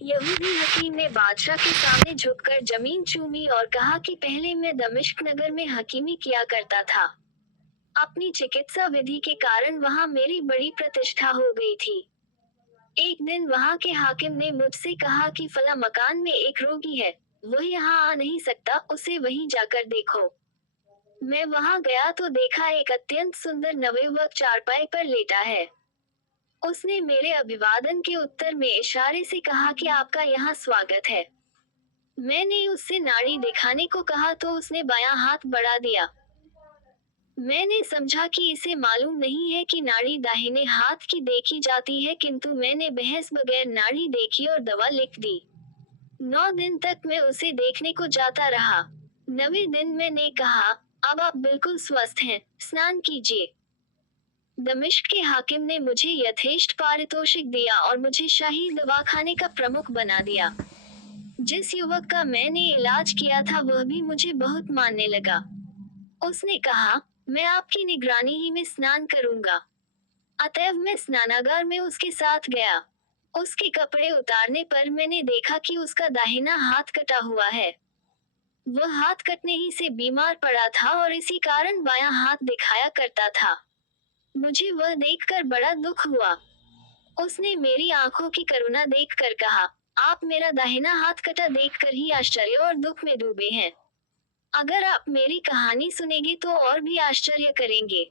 यहूदी हकीम ने बादशाह के सामने झुककर जमीन चूमी और कहा कि पहले मैं दमिश्क नगर में हकीमी किया करता था। अपनी चिकित्सा विधि के कारण वहां मेरी बड़ी प्रतिष्ठा हो गई थी। एक दिन वहां के हाकिम ने मुझसे कहा कि फला मकान में एक रोगी है, वह यहाँ आ नहीं सकता, उसे वहीं जाकर देखो। मैं वहां गया तो देखा एक अत्यंत सुंदर नवयुवक चारपाई पर लेटा है। उसने मेरे अभिवादन के उत्तर में इशारे से कहा कि आपका यहाँ स्वागत है। मैंने उससे नाड़ी दिखाने को कहा तो उसने बायां हाथ बढ़ा दिया। मैंने समझा कि इसे मालूम नहीं है कि नाड़ी दाहिने हाथ की देखी जाती है, किंतु मैंने बहस बगैर नाड़ी देखी और दवा लिख दी। 9 दिन तक मैं उसे देखने को जाता रहा। 9वें दिन मैंने कहा, अब आप बिल्कुल स्वस्थ हैं, स्नान कीजिए। दमिश्क के हाकिम ने मुझे यथेष्ट पारितोषिक दिया और मुझे शाही दवाखाने का प्रमुख बना दिया। जिस युवक का मैंने इलाज किया था वह भी मुझे बहुत मानने लगा। उसने कहा, मैं आपकी निगरानी ही में स्नान करूंगा। अतएव मैं स्नानागार में उसके साथ गया। उसके कपड़े उतारने पर मैंने देखा कि उसका दाहिना हाथ कटा हुआ है। वह हाथ कटने ही से बीमार पड़ा था और इसी कारण बायां हाथ दिखाया करता था। मुझे वह देखकर बड़ा दुख हुआ। उसने मेरी आंखों की करुणा देखकर कहा, आप मेरा दाहिना हाथ कटा देखकर ही आश्चर्य और दुख में डूबे हैं। अगर आप मेरी कहानी सुनेंगे तो और भी आश्चर्य करेंगे।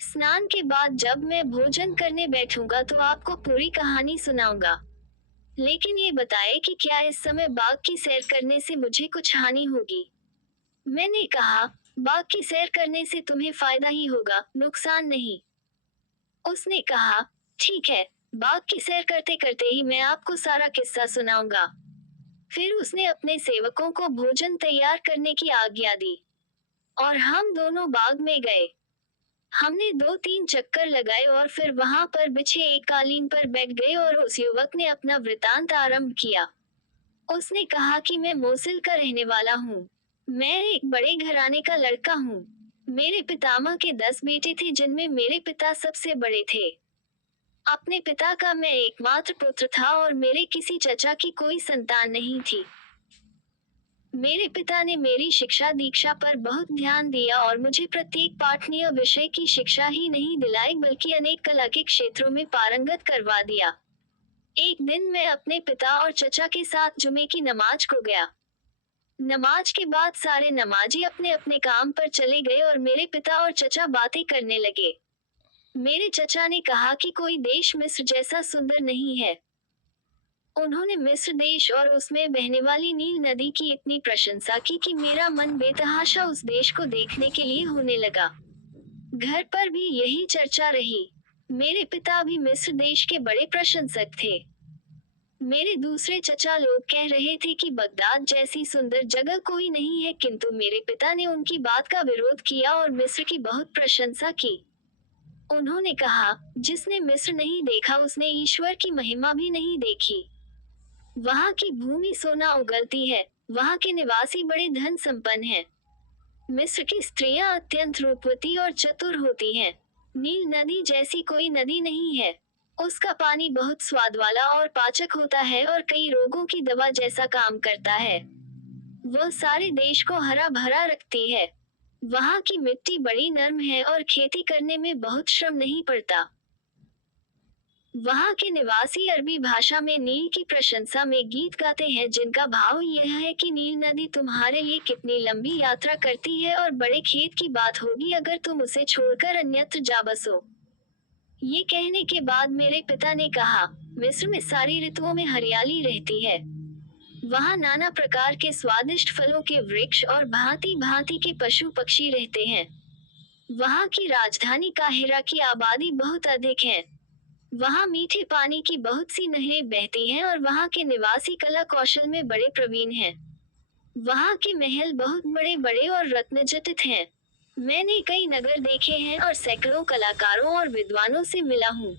स्नान के बाद जब मैं भोजन करने बैठूंगा तो आपको पूरी कहानी सुनाऊंगा। लेकिन ये बताएं कि क्या इस समय बाग की सैर करने से मुझे कुछ हानि होगी? मैंने कहा, बाग की सैर करने से तुम्हें फायदा ही होगा, नुकसान नहीं। उसने कहा, ठीक है, बाग की सैर करते करते ही मैं आपको सारा किस्सा सुनाऊंगा। फिर उसने अपने सेवकों को भोजन तैयार करने की आज्ञा दी और हम दोनों बाग में गए। हमने 2-3 चक्कर लगाए और फिर वहां पर बिछे एक कालीन पर बैठ गए और उस युवक ने अपना वृतांत आरंभ किया। उसने कहा कि मैं मोसिल का रहने वाला हूँ। मैं एक बड़े घराने का लड़का हूँ। मेरे पितामह के 10 बेटे थे जिनमें मेरे पिता सबसे बड़े थे। अपने पिता का मैं एकमात्र पुत्र था और मेरे किसी चचा की कोई संतान नहीं थी। मेरे पिता ने मेरी शिक्षा दीक्षा पर बहुत ध्यान दिया और मुझे प्रत्येक पाठनीय विषय की शिक्षा ही नहीं दिलाई बल्कि अनेक कला के क्षेत्रों में पारंगत करवा दिया। एक दिन मैं अपने पिता और चचा के साथ जुमे की नमाज को गया। नमाज के बाद सारे नमाजी अपने अपने काम पर चले गए और मेरे पिता और चचा बातें करने लगे। मेरे चचा ने कहा कि कोई देश मिस्र जैसा सुंदर नहीं है। उन्होंने मिस्र देश और उसमें बहने वाली नील नदी की इतनी प्रशंसा की कि मेरा मन बेतहाशा उस देश को देखने के लिए होने लगा। घर पर भी यही चर्चा रही। मेरे पिता भी मिस्र देश के बड़े प्रशंसक थे। मेरे दूसरे चचा लोग कह रहे थे कि बगदाद जैसी सुंदर जगह कोई नहीं है, किंतु मेरे पिता ने उनकी बात का विरोध किया और मिस्र की बहुत प्रशंसा की। उन्होंने कहा, जिसने मिस्र नहीं देखा उसने ईश्वर की महिमा भी नहीं देखी। वहाँ की भूमि सोना उगलती है, वहाँ के निवासी बड़े धन संपन्न हैं। मिस्र की स्त्रियां अत्यंत रूपवती और चतुर होती हैं। नील नदी जैसी कोई नदी नहीं है। उसका पानी बहुत स्वाद वाला और पाचक होता है और कई रोगों की दवा जैसा काम करता है। वह सारे देश को हरा भरा रखती है। वहाँ की मिट्टी बड़ी नर्म है और खेती करने में बहुत श्रम नहीं पड़ता। वहाँ के निवासी अरबी भाषा में नील की प्रशंसा में गीत गाते हैं जिनका भाव यह है कि नील नदी तुम्हारे लिए कितनी लंबी यात्रा करती है और बड़े खेद की बात होगी अगर तुम उसे छोड़कर अन्यत्र जा बसो। ये कहने के बाद मेरे पिता ने कहा, मिस्र में सारी ऋतुओं में हरियाली रहती है। वहाँ नाना प्रकार के स्वादिष्ट फलों के वृक्ष और भांति भांति के पशु पक्षी रहते हैं। वहाँ की राजधानी काहिरा की आबादी बहुत अधिक है। वहाँ मीठे पानी की बहुत सी नहरें बहती हैं और वहाँ के निवासी कला कौशल में बड़े प्रवीण हैं। वहाँ के महल बहुत बड़े बड़े और रत्नजटित हैं। मैंने कई नगर देखे हैं और सैकड़ों कलाकारों और विद्वानों से मिला हूँ।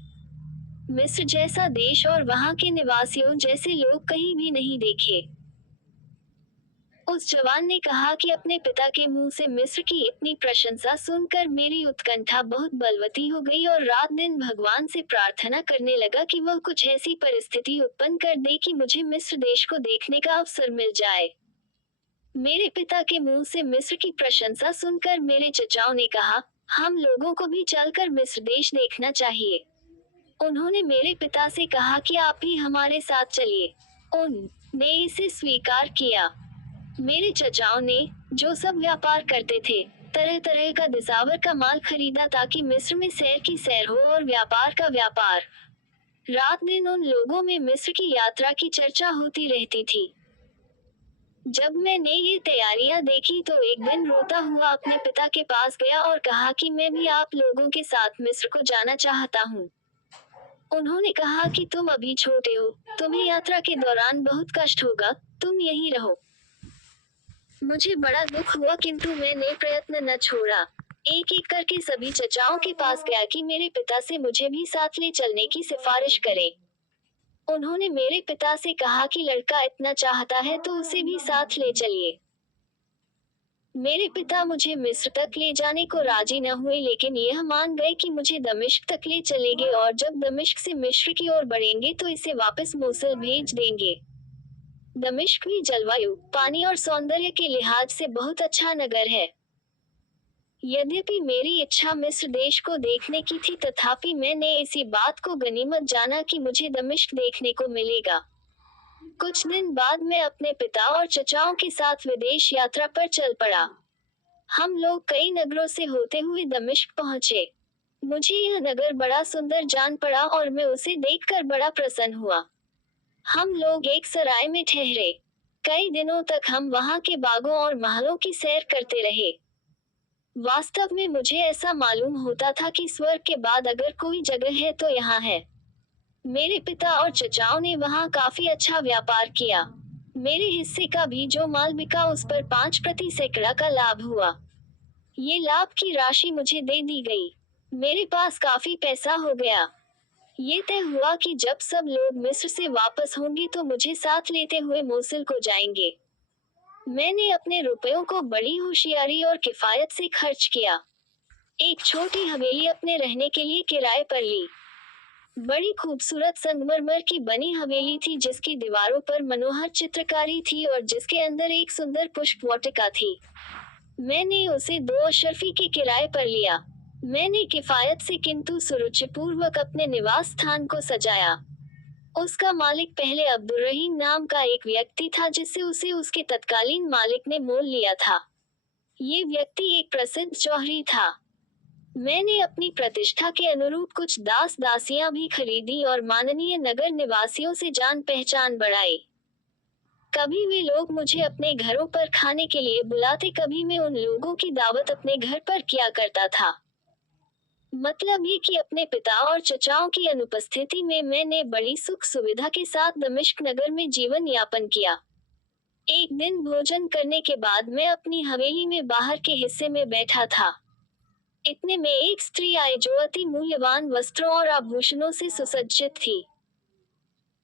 मिस्र जैसा देश और वहाँ के निवासियों जैसे लोग कहीं भी नहीं देखे। उस जवान ने कहा कि अपने पिता के मुंह से मिस्र की इतनी प्रशंसा सुनकर मेरी उत्कंठा बहुत बलवती हो गई और रात दिन भगवान से प्रार्थना करने लगा कि वह कुछ ऐसी परिस्थिति उत्पन्न कर दे कि मुझे मिस्र देश को देखने का अवसर मिल जाए। मेरे पिता के मुंह से मिस्र की प्रशंसा सुनकर मेरे चचाओं ने कहा, हम लोगों को भी चलकर मिस्र देश देखना चाहिए। उन्होंने मेरे पिता से कहा कि आप भी हमारे साथ चलिए। उन्होंने इसे स्वीकार किया। मेरे चचाओं ने, जो सब व्यापार करते थे, तरह तरह का दिसावर का माल खरीदा ताकि मिस्र में सैर की सैर हो और व्यापार का व्यापार। रात दिन उन लोगों में मिस्र की यात्रा की चर्चा होती रहती थी। जब मैंने ये तैयारियां देखी तो एक दिन रोता हुआ अपने पिता के पास गया और कहा कि मैं भी आप लोगों के साथ मिस्र को जाना चाहता हूँ। उन्होंने कहा कि तुम अभी छोटे हो, तुम्हें यात्रा के दौरान बहुत कष्ट होगा, तुम यहीं रहो। मुझे बड़ा दुख हुआ किंतु मैंने प्रयत्न न छोड़ा। एक एक करके सभी चचाओं के पास गया कि मेरे पिता से मुझे भी साथ ले चलने की सिफारिश करें। उन्होंने मेरे पिता से कहा कि लड़का इतना चाहता है तो उसे भी साथ ले चलिए। मेरे पिता मुझे मिस्र तक ले जाने को राजी न हुए लेकिन यह मान गए कि मुझे दमिश्क तक ले चलेंगे और जब दमिश्क से मिस्र की ओर बढ़ेंगे तो इसे वापस मूसल भेज देंगे। दमिश्क भी जलवायु, पानी और सौंदर्य के लिहाज से बहुत अच्छा नगर है। यद्यपि मेरी इच्छा मिस्र देश को देखने की थी तथापि मैंने इसी बात को गनीमत जाना कि मुझे दमिश्क देखने को मिलेगा। कुछ दिन बाद मैं अपने पिता और चचाओं के साथ विदेश यात्रा पर चल पड़ा। हम लोग कई नगरों से होते हुए दमिश्क पहुंचे। मुझे यह नगर बड़ा सुंदर जान पड़ा और मैं उसे देखकर बड़ा प्रसन्न हुआ। हम लोग एक सराय में ठहरे। कई दिनों तक हम वहां के बागों और महलों की सैर करते रहे। वास्तव में मुझे ऐसा मालूम होता था कि स्वर्ग के बाद अगर कोई जगह है तो यहाँ है। मेरे पिता और चचाओं ने वहाँ काफी अच्छा व्यापार किया। मेरे हिस्से का भी जो माल बिका उस पर 5% सैकड़ा का लाभ हुआ। ये लाभ की राशि मुझे दे दी गई। मेरे पास काफी पैसा हो गया। ये तय हुआ कि जब सब लोग मिस्र से वापस होंगे तो मुझे साथ लेते हुए मूसल को जाएंगे। मैंने अपने रुपयों को बड़ी होशियारी और किफायत से खर्च किया। एक छोटी हवेली अपने रहने के लिए किराए पर ली। बड़ी खूबसूरत संगमरमर की बनी हवेली थी जिसकी दीवारों पर मनोहर चित्रकारी थी और जिसके अंदर एक सुंदर पुष्प वाटिका थी। मैंने उसे 2 अशरफी के किराए पर लिया। मैंने किफायत से किंतु सुरुचिपूर्वक अपने निवास स्थान को सजाया। उसका मालिक पहले अब्दुर्रहीम नाम का एक व्यक्ति था जिससे उसे उसके तत्कालीन मालिक ने मोल लिया था। ये व्यक्ति एक प्रसिद्ध जौहरी था। मैंने अपनी प्रतिष्ठा के अनुरूप कुछ दास दासियां भी खरीदी और माननीय नगर निवासियों से जान पहचान बढ़ाई। कभी वे लोग मुझे अपने घरों पर खाने के लिए बुलाते, कभी मैं उन लोगों की दावत अपने घर पर किया करता था। मतलब ये कि अपने पिता और चचाओं की अनुपस्थिति में मैंने बड़ी सुख सुविधा के साथ दमिश्क नगर में जीवन यापन किया। एक दिन भोजन करने के बाद मैं अपनी हवेली में बाहर के हिस्से में बैठा था। इतने में एक स्त्री आई जो अति मूल्यवान वस्त्रों और आभूषणों से सुसज्जित थी।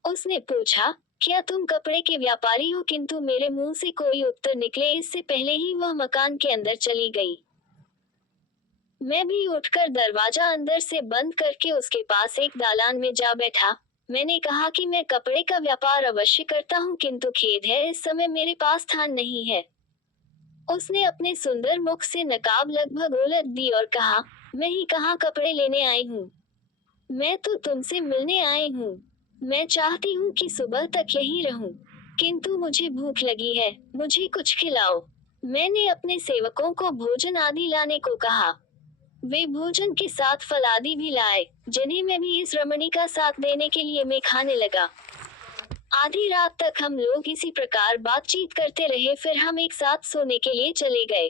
उसने पूछा, क्या तुम कपड़े के व्यापारी हो? किंतु मेरे मुंह से कोई उत्तर निकले इससे पहले ही वह मकान के अंदर चली गई। मैं भी उठकर दरवाजा अंदर से बंद करके उसके पास एक दालान में जा बैठा। मैंने कहा कि मैं कपड़े का व्यापार अवश्य करता हूँ किंतु खेद है इस समय मेरे पास स्थान नहीं है। उसने अपने सुंदर मुख से नकाब लगभग उलट दी और कहा, मैं ही कहाँ कपड़े लेने आई हूँ। मैं तो तुमसे मिलने आई हूँ। मैं चाहती हूँ कि सुबह तक यहीं रहूं, किंतु मुझे भूख लगी है, मुझे कुछ खिलाओ। मैंने अपने सेवकों को भोजन आदि लाने को कहा। वे भोजन के साथ फल आदि भी लाए, जिन्हें मैं भी इस रमणी का साथ देने के लिए मैं खाने लगा। आधी रात तक हम लोग इसी प्रकार बातचीत करते रहे, फिर हम एक साथ सोने के लिए चले गए।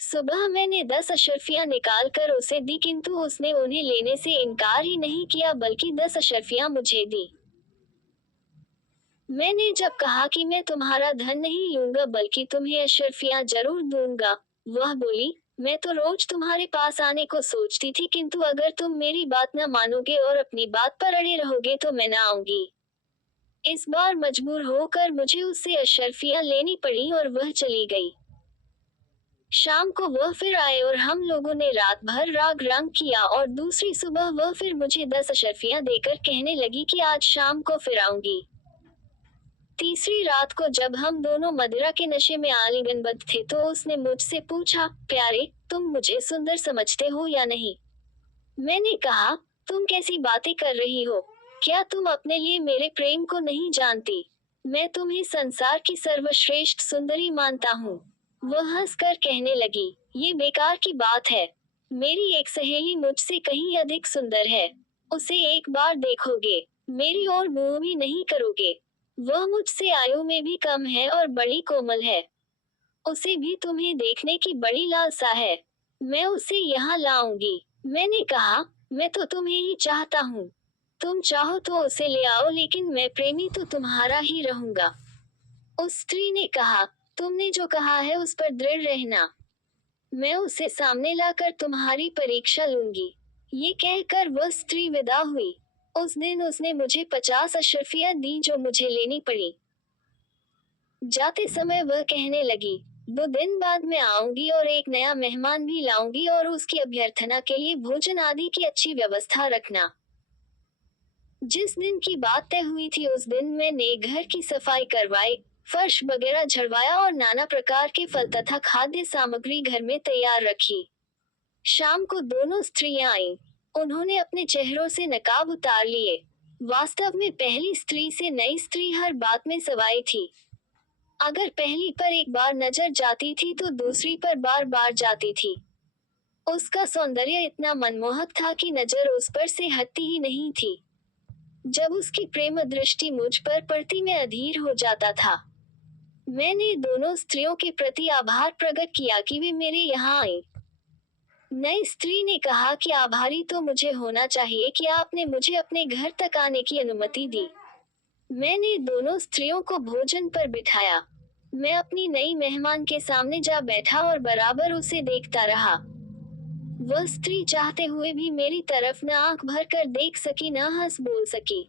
सुबह मैंने 10 अशर्फियां निकाल कर उसे दी किंतु उसने उन्हें लेने से इनकार ही नहीं किया बल्कि 10 अशर्फियां मुझे दी। मैंने जब कहा कि मैं तुम्हारा धन नहीं लूंगा बल्कि तुम्हें अशर्फियां जरूर दूंगा, वह बोली, मैं तो रोज तुम्हारे पास आने को सोचती थी किंतु अगर तुम मेरी बात न मानोगे और अपनी बात पर अड़े रहोगे तो मैं न आऊंगी। इस बार मजबूर होकर मुझे उससे अशर्फियां लेनी पड़ी और वह चली गई। शाम को वह फिर आए और हम लोगों ने रात भर राग रंग किया और दूसरी सुबह वह फिर मुझे 10 अशर्फियां देकर कहने लगी कि आज शाम को फिर आऊंगी। तीसरी रात को जब हम दोनों मदिरा के नशे में आलिंगनबद्ध थे तो उसने मुझसे पूछा, प्यारे, तुम मुझे सुंदर समझते हो या नहीं? मैंने कहा, तुम कैसी बातें कर रही हो? क्या तुम अपने लिए मेरे प्रेम को नहीं जानती? मैं तुम्हें संसार की सर्वश्रेष्ठ सुंदरी मानता हूँ। वह हंसकर कहने लगी, ये बेकार की बात है। मेरी एक सहेली मुझसे कहीं अधिक सुंदर है। उसे एक बार देखोगे, मेरी ओर मुंह भी नहीं करोगे। वह मुझसे आयु में भी कम है और बड़ी कोमल है। उसे भी तुम्हें देखने की बड़ी लालसा है। मैं उसे यहाँ लाऊंगी। मैंने कहा, मैं तो तुम्हें ही चाहता हूँ। तुम चाहो तो उसे ले आओ, लेकिन मैं प्रेमी तो तुम्हारा ही रहूंगा। उस स्त्री ने कहा, तुमने जो कहा है उस पर दृढ़ रहना। मैं उसे सामने लाकर तुम्हारी परीक्षा लूंगी। ये कहकर वह स्त्री विदा हुई। उस दिन उसने मुझे 50 अशर्फियां दी जो मुझे लेनी पड़ी। जाते समय वह कहने लगी, 2 दिन बाद मैं आऊंगी और एक नया मेहमान भी लाऊंगी और उसकी अभ्यर्थना के लिए भोजन आदि की अच्छी व्यवस्था रखना। जिस दिन की बात तय हुई थी उस दिन मैंने घर की सफाई करवाई, फर्श वगैरह झड़वाया और नाना प्रकार के फल तथा खाद्य सामग्री घर में तैयार रखी। शाम को दोनों स्त्रियां आईं। उन्होंने अपने चेहरों से नकाब उतार लिए। वास्तव में पहली स्त्री से नई स्त्री हर बात में सवाई थी। अगर पहली पर एक बार नजर जाती थी तो दूसरी पर बार बार जाती थी। उसका सौंदर्य इतना मनमोहक था कि नजर उस पर से हटती ही नहीं थी। जब उसकी प्रेम दृष्टि मुझ पर पड़ती मैं अधीर हो जाता था। मैंने दोनों स्त्रियों के प्रति आभार प्रकट किया कि वे मेरे यहाँ आई। नई स्त्री ने कहा कि आभारी तो मुझे होना चाहिए कि आपने मुझे अपने घर तक आने की अनुमति दी। मैंने दोनों स्त्रियों को भोजन पर बिठाया। मैं अपनी नई मेहमान के सामने जा बैठा और बराबर उसे देखता रहा। वह स्त्री चाहते हुए भी मेरी तरफ न आंख भर कर देख सकी न हंस बोल सकी।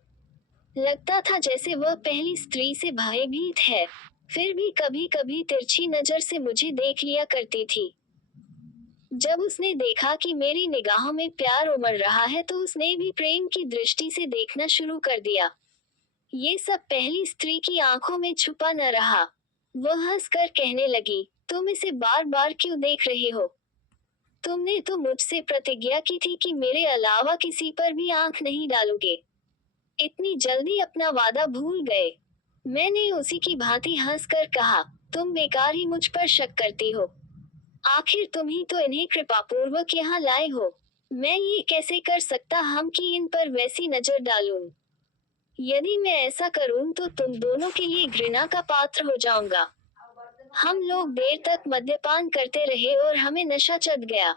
लगता था जैसे वह पहली स्त्री से भयभीत है। फिर भी कभी कभी तिरछी नजर से मुझे देख लिया करती थी। जब उसने देखा कि मेरी निगाहों में प्यार उमड़ रहा है तो उसने भी प्रेम की दृष्टि से देखना शुरू कर दिया। ये सब पहली स्त्री की आंखों में छुपा न रहा। वह हंसकर कहने लगी, तुम इसे बार बार क्यों देख रहे हो? तुमने तो मुझसे प्रतिज्ञा की थी कि मेरे अलावा किसी पर भी आंख नहीं डालोगे। इतनी जल्दी अपना वादा भूल गए? मैंने उसी की भांति हंसकर कहा, तुम बेकार ही मुझ पर शक करती हो। आखिर तुम ही तो इन्हें कृपापूर्वक यहाँ लाए हो। मैं ये कैसे कर सकता हम कि इन पर वैसी नजर डालूं? यदि मैं ऐसा करूं तो तुम दोनों के लिए घृणा का पात्र हो जाऊंगा। हम लोग देर तक मद्यपान करते रहे और हमें नशा चढ़ गया।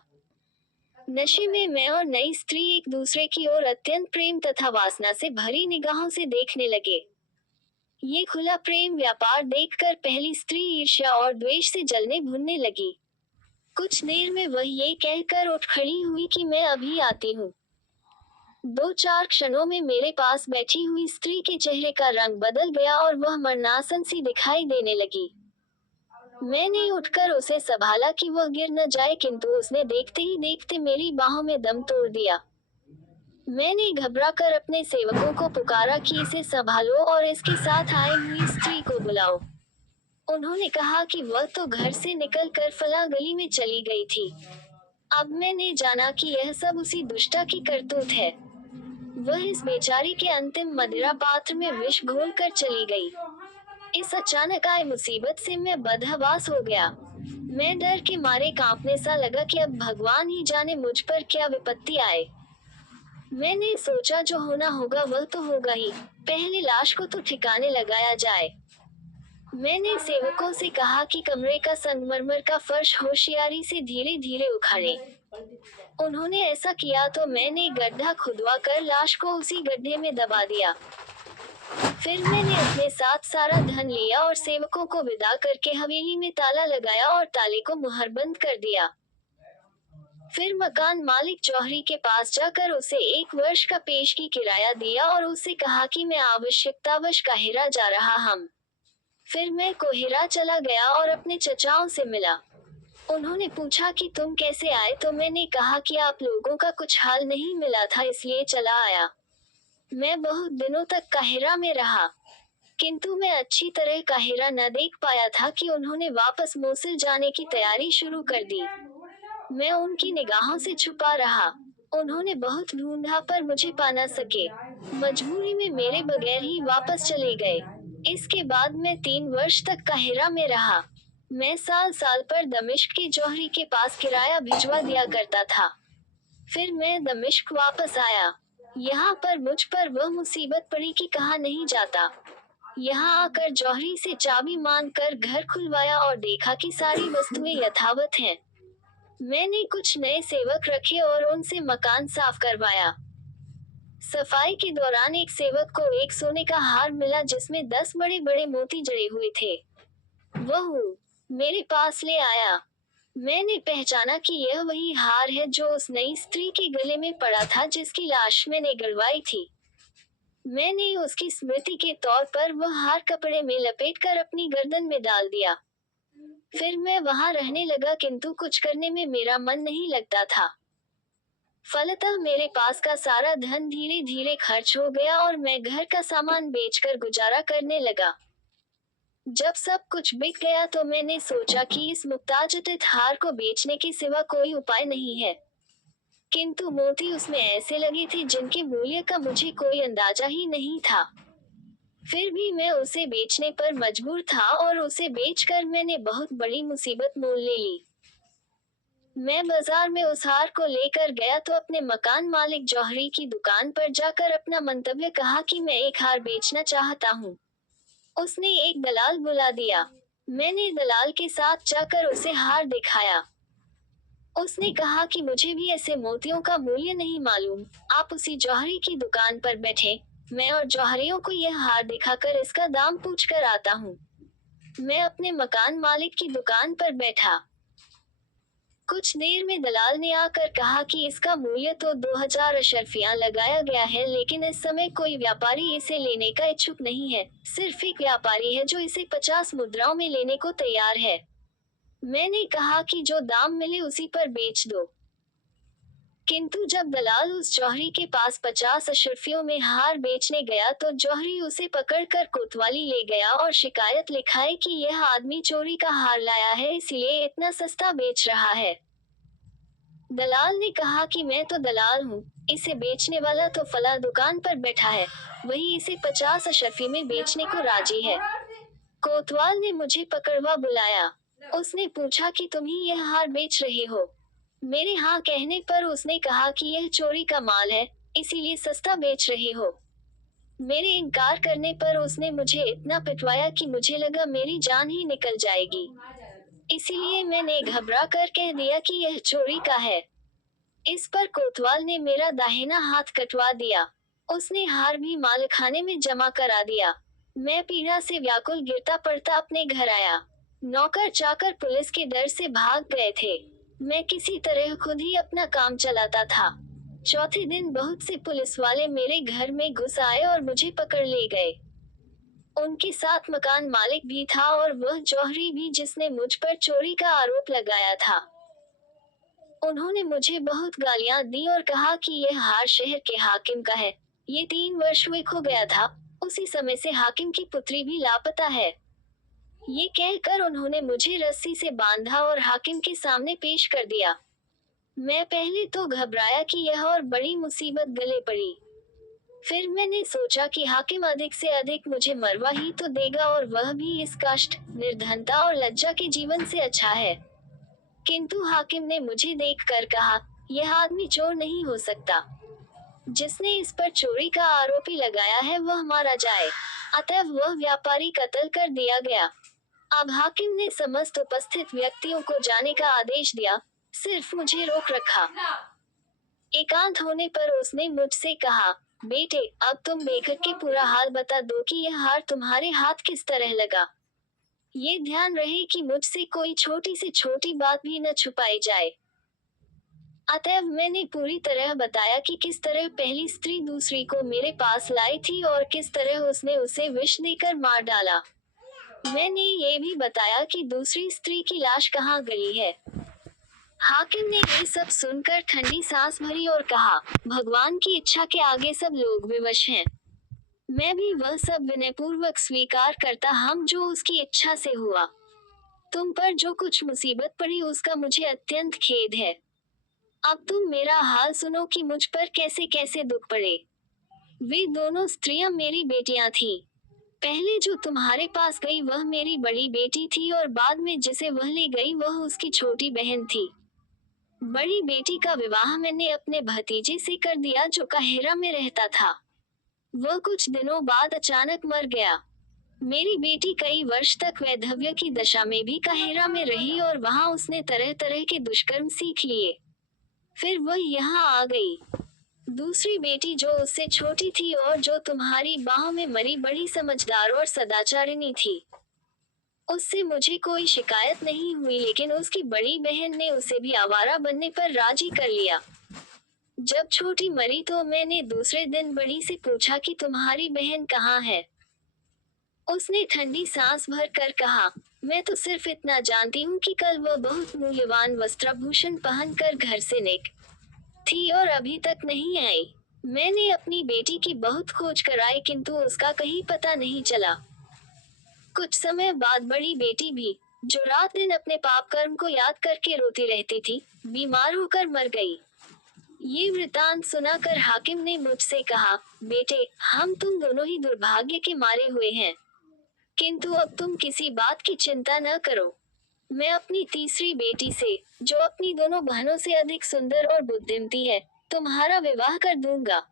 नशे में मैं और नई स्त्री एक दूसरे की ओर अत्यंत प्रेम तथा वासना से भरी निगाहों से देखने लगे। ये खुला प्रेम व्यापार देखकर पहली स्त्री ईर्ष्या और द्वेष से जलने भुनने लगी। कुछ देर में वह ये कहकर उठ खड़ी हुई कि मैं अभी आती हूँ। 2-4 क्षणों में मेरे पास बैठी हुई स्त्री के चेहरे का रंग बदल गया और वह मरनासन सी दिखाई देने लगी। मैंने उठकर उसे संभाला कि वह गिर न जाए, किंतु उसने देखते ही देखते मेरी बाहों में दम तोड़ दिया। मैंने घबराकर अपने सेवकों को पुकारा कि इसे संभालो और इसके साथ आई हुई स्त्री को बुलाओ। उन्होंने कहा कि वह तो घर से निकलकर फला गली में चली गई थी। अब मैंने जाना कि यह सब उसी दुष्टा की करतूत है। वह इस बेचारी के अंतिम मदिरा पात्र में विष घोल कर चली गई। इस अचानक आई मुसीबत से मैं बदहवास हो गया। मैं डर के मारे कांपने सा लगा कि अब भगवान ही जाने मुझ पर क्या विपत्ति आए। मैंने सोचा जो होना होगा वह तो होगा ही, पहले लाश को तो ठिकाने लगाया जाए। मैंने सेवकों से कहा कि कमरे का संगमरमर का फर्श होशियारी से धीरे धीरे उखाड़े। उन्होंने ऐसा किया तो मैंने गड्ढा खुदवा कर लाश को उसी गड्ढे में दबा दिया। फिर मैंने अपने साथ सारा धन लिया और सेवकों को विदा करके हवेली में ताला लगाया और ताले को मुहरबंद कर दिया। फिर मकान मालिक जौहरी के पास जाकर उसे 1 वर्ष का पेशगी किराया दिया और उसे कहा कि मैं आवश्यकतावश काहिरा जा रहा हूँ। फिर मैं कोहिरा चला गया और अपने चचाओं से मिला। उन्होंने पूछा कि तुम कैसे आए, तो मैंने कहा कि आप लोगों का कुछ हाल नहीं मिला था इसलिए चला आया। मैं बहुत दिनों तक काहिरा में रहा, किंतु मैं अच्छी तरह काहिरा न देख पाया था कि उन्होंने वापस मोसुल जाने की तैयारी शुरू कर दी। मैं उनकी निगाहों से छुपा रहा। उन्होंने बहुत ढूंढा पर मुझे पा न सके। मजबूरी में मेरे बगैर ही वापस चले गए। इसके बाद मैं 3 वर्ष तक काहिरा में रहा। मैं साल साल पर दमिश्क के जौहरी के पास किराया भिजवा दिया करता था। फिर मैं दमिश्क वापस आया। यहाँ पर मुझ पर वह मुसीबत पड़ी कि कहा नहीं जाता। यहाँ आकर जौहरी से चाबी मांग कर घर खुलवाया और देखा कि सारी वस्तुएं यथावत हैं। मैंने कुछ नए सेवक रखे और उनसे मकान साफ करवाया। सफाई के दौरान एक सेवक को एक सोने का हार मिला जिसमें 10 बड़े बड़े मोती जड़े हुए थे। वह मेरे पास ले आया। मैंने पहचाना कि यह वही हार है जो उस नई स्त्री के गले में पड़ा था जिसकी लाश मैंने गड़वाई थी। मैंने उसकी स्मृति के तौर पर वह हार कपड़े में लपेटकर अपनी गर्दन में डाल दिया। फिर मैं वहां रहने लगा, किंतु कुछ करने में मेरा मन नहीं लगता था। फलतः मेरे पास का सारा धन धीरे धीरे खर्च हो गया और मैं घर का सामान बेचकर गुजारा करने लगा। जब सब कुछ बिक गया तो मैंने सोचा कि इस मुक्ताजतित हार को बेचने के सिवा कोई उपाय नहीं है। किंतु मोती उसमें ऐसे लगे थे जिनके मूल्य का मुझे कोई अंदाजा ही नहीं था। फिर भी मैं उसे बेचने पर मजबूर था और उसे बेचकर मैंने बहुत बड़ी मुसीबत मोल ले ली। मैं बाजार में उस हार को लेकर गया तो अपने मकान मालिक जौहरी की दुकान पर जाकर अपना मंतव्य कहा कि मैं एक हार बेचना चाहता हूँ। उसने एक दलाल बुला दिया। मैंने दलाल के साथ जाकर उसे हार दिखाया। उसने कहा कि मुझे भी ऐसे मोतियों का मूल्य नहीं मालूम, आप उसी जौहरी की दुकान पर बैठे, मैं और जौहरियों को यह हार दिखाकर इसका दाम पूछ कर आता हूँ। मैं अपने मकान मालिक की दुकान पर बैठा। कुछ देर में दलाल ने आकर कहा कि इसका मूल्य तो 2000 अशरफियां लगाया गया है, लेकिन इस समय कोई व्यापारी इसे लेने का इच्छुक नहीं है। सिर्फ एक व्यापारी है जो इसे 50 मुद्राओं में लेने को तैयार है। मैंने कहा कि जो दाम मिले उसी पर बेच दो। किंतु जब दलाल उस जौहरी के पास 50 अशरफियों में हार बेचने गया तो जौहरी उसे पकड़कर कोतवाली ले गया और शिकायत लिखाई कि यह आदमी चोरी का हार लाया है, इसलिए इतना सस्ता बेच रहा है। दलाल ने कहा कि मैं तो दलाल हूँ, इसे बेचने वाला तो फला दुकान पर बैठा है, वही इसे 50 अशरफी में बेचने को राजी है। कोतवाल ने मुझे पकड़वा बुलाया। उसने पूछा कि तुम ही यह हार बेच रहे हो। मेरे हाँ कहने पर उसने कहा कि यह चोरी का माल है, इसीलिए सस्ता बेच रहे हो। मेरे इनकार करने पर उसने मुझे इतना पिटवाया कि मुझे लगा मेरी जान ही निकल जाएगी। इसीलिए मैंने घबरा कर कह दिया कि यह चोरी का है। इस पर कोतवाल ने मेरा दाहिना हाथ कटवा दिया। उसने हार भी मालखाने में जमा करा दिया। मैं पीड़ा से व्याकुल गिरता पड़ता अपने घर आया। नौकर चाकर पुलिस के डर से भाग गए थे। मैं किसी तरह खुद ही अपना काम चलाता था। चौथे दिन बहुत से पुलिस वाले मेरे घर में घुस आए और मुझे पकड़ ले गए। उनके साथ मकान मालिक भी था और वह जौहरी भी जिसने मुझ पर चोरी का आरोप लगाया था। उन्होंने मुझे बहुत गालियां दी और कहा कि यह हार शहर के हाकिम का है। ये 3 वर्ष हुए खो गया था, उसी समय से हाकिम की पुत्री भी लापता है। ये कहकर उन्होंने मुझे रस्सी से बांधा और हाकिम के सामने पेश कर दिया। मैं पहले तो घबराया कि यह और बड़ी मुसीबत गले पड़ी। फिर मैंने सोचा कि हाकिम अधिक से अधिक मुझे मरवा ही तो देगा और वह भी इस कष्ट, निर्धनता और लज्जा के जीवन से अच्छा है। किंतु हाकिम ने मुझे देखकर कहा, यह आदमी चोर नहीं हो सकता। जिसने इस पर चोरी का आरोप ही लगाया है वह मारा जाए। अतएव वह व्यापारी कत्ल कर दिया गया। अब हाकिम ने समस्त उपस्थित व्यक्तियों को जाने का आदेश दिया, सिर्फ मुझे रोक रखा। एकांत होने पर उसने मुझसे कहा, बेटे, अब तुम बेघर के पूरा हाल बता दो कि यह हार तुम्हारे हाथ किस तरह लगा। ये ध्यान रहे कि मुझसे कोई छोटी से छोटी बात भी न छुपाई जाए। अतएव मैंने पूरी तरह बताया कि किस तरह पहली स्त्री दूसरी को मेरे पास लाई थी और किस तरह उसने उसे विष देकर मार डाला। मैंने ये भी बताया कि दूसरी स्त्री की लाश कहाँ गई है। हाकिम ने ये सब सुनकर ठंडी सांस भरी और कहा, भगवान की इच्छा के आगे सब लोग विवश हैं। मैं भी वह सब विनयपूर्वक स्वीकार करता हम जो उसकी इच्छा से हुआ। तुम पर जो कुछ मुसीबत पड़ी उसका मुझे अत्यंत खेद है। अब तुम मेरा हाल सुनो कि मुझ पर कैसे कैसे दुख पड़े। वे दोनों स्त्रियां मेरी बेटियां थीं। पहले जो तुम्हारे पास गई वह मेरी बड़ी बेटी थी और बाद में जिसे वह ले गई वह उसकी छोटी बहन थी। बड़ी बेटी का विवाह मैंने अपने भतीजे से कर दिया जो काहिरा में रहता था। वह कुछ दिनों बाद अचानक मर गया। मेरी बेटी कई वर्ष तक वैधव्य की दशा में भी काहिरा में रही और वहां उसने तरह तरह के दुष्कर्म सीख लिए। फिर वह यहाँ आ गई। दूसरी बेटी जो उससे छोटी थी और जो तुम्हारी बाहों में मरी बड़ी समझदार और सदाचारिणी थी। उससे मुझे कोई शिकायत नहीं हुई लेकिन उसकी बड़ी बहन ने उसे भी आवारा बनने पर राजी कर लिया। जब छोटी मरी तो मैंने दूसरे दिन बड़ी से पूछा कि तुम्हारी बहन कहाँ है। उसने ठंडी सांस भर कर कहा, मैं तो सिर्फ इतना जानती हूँ कि कल वह बहुत मूल्यवान वस्त्राभूषण पहनकर घर से थी और अभी तक नहीं आई। मैंने अपनी बेटी की बहुत खोज कराई किंतु उसका कहीं पता नहीं चला। कुछ समय बाद बड़ी बेटी भी, जो रात दिन अपने पाप कर्म को याद करके रोती रहती थी, बीमार होकर मर गई। ये वृतांत सुनाकर हाकिम ने मुझसे कहा, बेटे, हम तुम दोनों ही दुर्भाग्य के मारे हुए हैं, किंतु अब तुम किसी बात की चिंता न करो। मैं अपनी तीसरी बेटी से, जो अपनी दोनों बहनों से अधिक सुंदर और बुद्धिमती है, तुम्हारा विवाह कर दूंगा।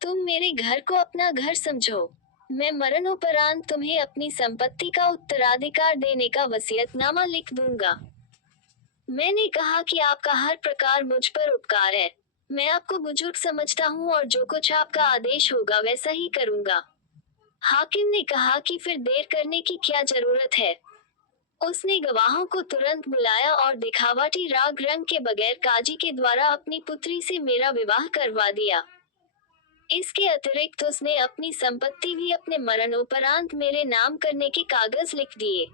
तुम मेरे घर को अपना घर समझो। मैं मरणोपरांत तुम्हें अपनी संपत्ति का उत्तराधिकार देने का वसीयतनामा लिख दूंगा। मैंने कहा कि आपका हर प्रकार मुझ पर उपकार है। मैं आपको बुजुर्ग समझता हूँ और जो कुछ आपका आदेश होगा वैसा ही करूंगा। हाकिम ने कहा कि फिर देर करने की क्या जरूरत है। उसने गवाहों को तुरंत बुलाया और दिखावटी राग रंग के बगैर काजी के द्वारा अपनी पुत्री से मेरा विवाह करवा दिया। इसके अतिरिक्त उसने अपनी संपत्ति भी अपने मरणोपरांत मेरे नाम करने के कागज लिख दिए।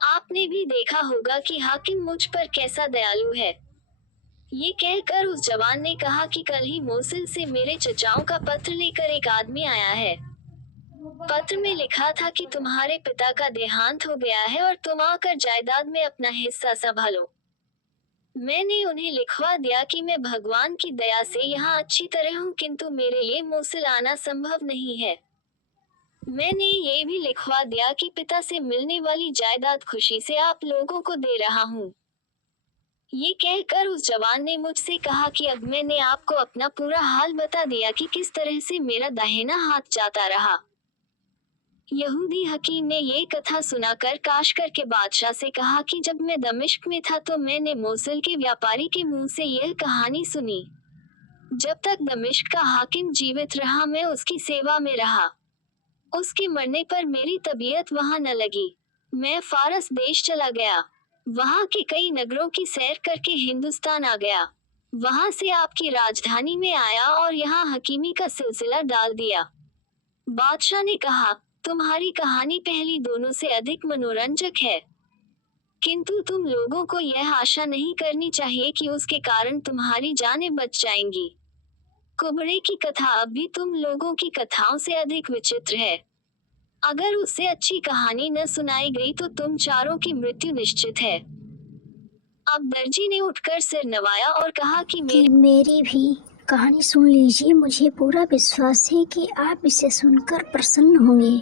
आपने भी देखा होगा कि हाकिम मुझ पर कैसा दयालु है। ये कहकर उस जवान ने कहा कि कल ही मोसिल से मेरे चचाओं का पत्र लेकर एक आदमी आया है। पत्र में लिखा था कि तुम्हारे पिता का देहांत हो गया है और तुम आकर जायदाद में अपना हिस्सा संभालो। मैंने उन्हें लिखवा दिया कि मैं भगवान की दया से यहाँ अच्छी तरह हूँ किंतु मेरे लिए मोसिल आना संभव नहीं है। मैंने ये भी लिखवा दिया कि पिता से मिलने वाली जायदाद खुशी से आप लोगों को दे रहा हूँ। ये कहकर उस जवान ने मुझसे कहा कि अब मैंने आपको अपना पूरा हाल बता दिया कि किस तरह से मेरा दाहिना हाथ जाता रहा। यहूदी हकीम ने ये कथा सुनाकर काशकर के बादशाह से कहा कि जब मैं दमिश्क में था तो मैंने मोसुल के व्यापारी के मुंह से यह कहानी सुनी। जब तक दमिश्क का हाकिम जीवित रहा मैं उसकी सेवा में रहा। उसके मरने पर मेरी तबीयत वहां न लगी। मैं फारस देश चला गया। वहां के कई नगरों की सैर करके हिंदुस्तान आ गया। वहां से आपकी राजधानी में आया और यहाँ हकीमी का सिलसिला डाल दिया। बादशाह ने कहा, तुम्हारी कहानी पहली दोनों से अधिक मनोरंजक है, किंतु तुम लोगों को यह आशा नहीं करनी चाहिए कि उसके कारण तुम्हारी जानें बच जाएंगी। कुबड़े की कथा अब भी तुम लोगों की कथाओं से अधिक विचित्र है। अगर उससे अच्छी कहानी न सुनाई गई तो तुम चारों की मृत्यु निश्चित है। अब दर्जी ने उठकर सिर नवाया और कहा कि मेरी भी कहानी सुन लीजिए। मुझे पूरा विश्वास है कि आप इसे सुनकर प्रसन्न होंगे।